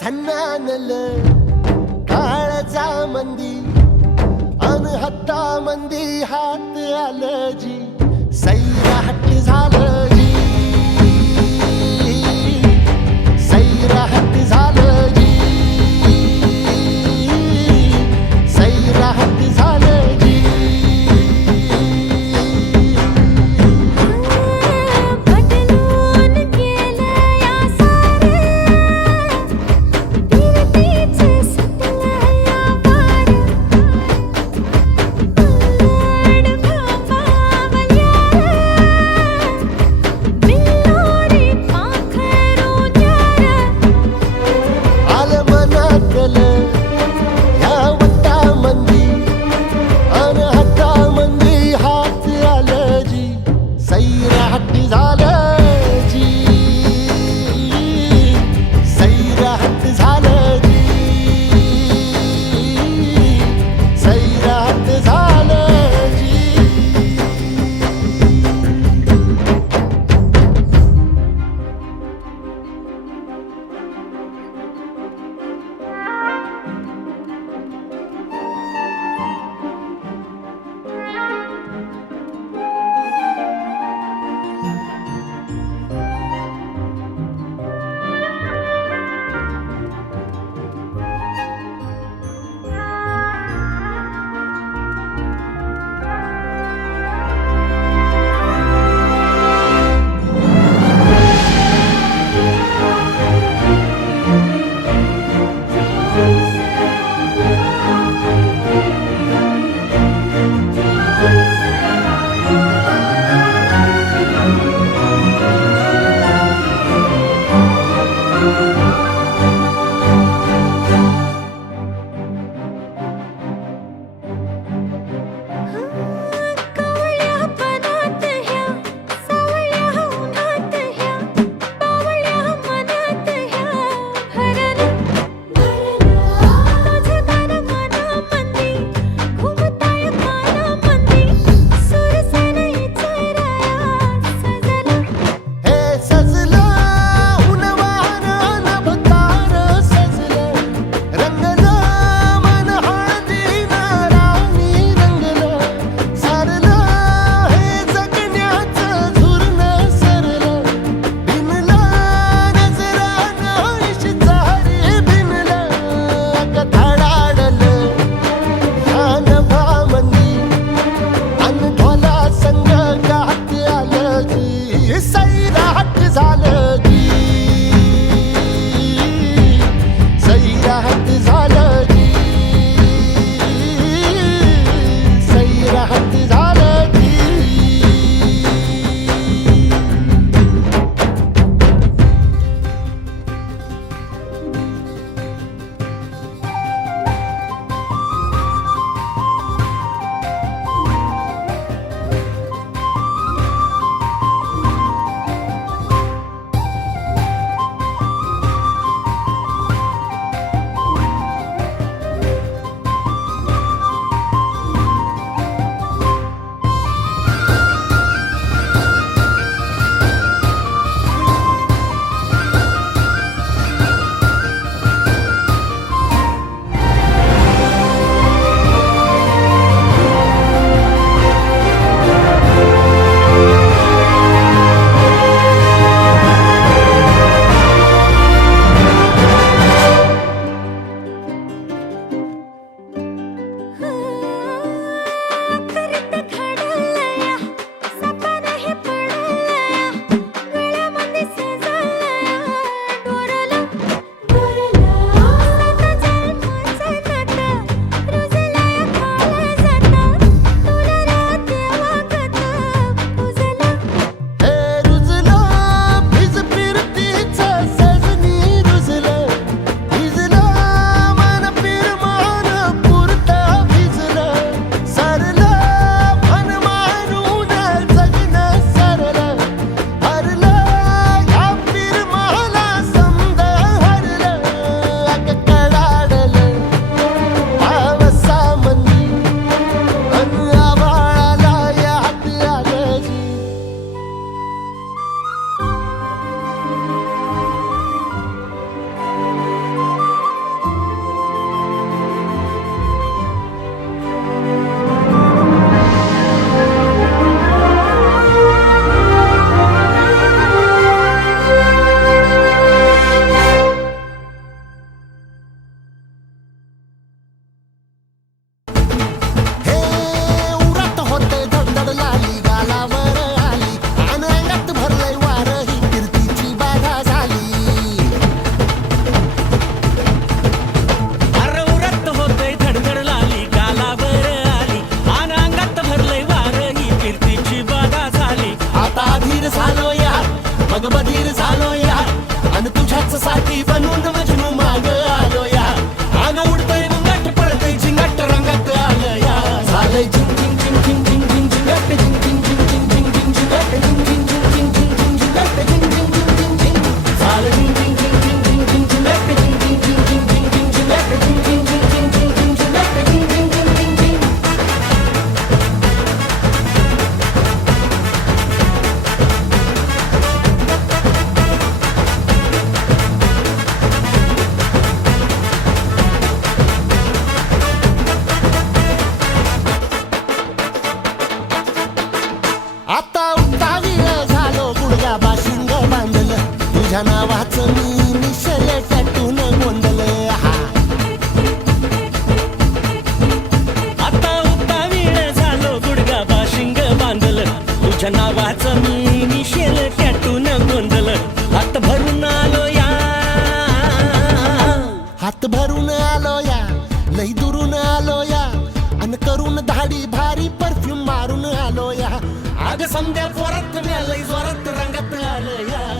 झन्नानल काळजा मंदी अन हत्ता मंदी हात आलं जी सैराट झालं जी सैराट झालं जी सैराट झालं जी बदलून गेलं या सारं फिरतीच सुटलं या वारं उलट भांबावल्यार बिल्लोरी पाखरू न्यार आलं मनातलं ह्या वट्टा मंदी अन हत्ता मंदी हात आलं जी सैराट झालं जी सैराट झालं जी सैराट झालं जी तुझ्या नावाचं मी निशेल टॅटून गोंधळ हात भरून आलो या हात भरून आलो या लई दुरून आलो या अन करून धाडी भारी परफ्यूम मारून आलो या आग समद्या पोरात लय जोरात रंगात आलं या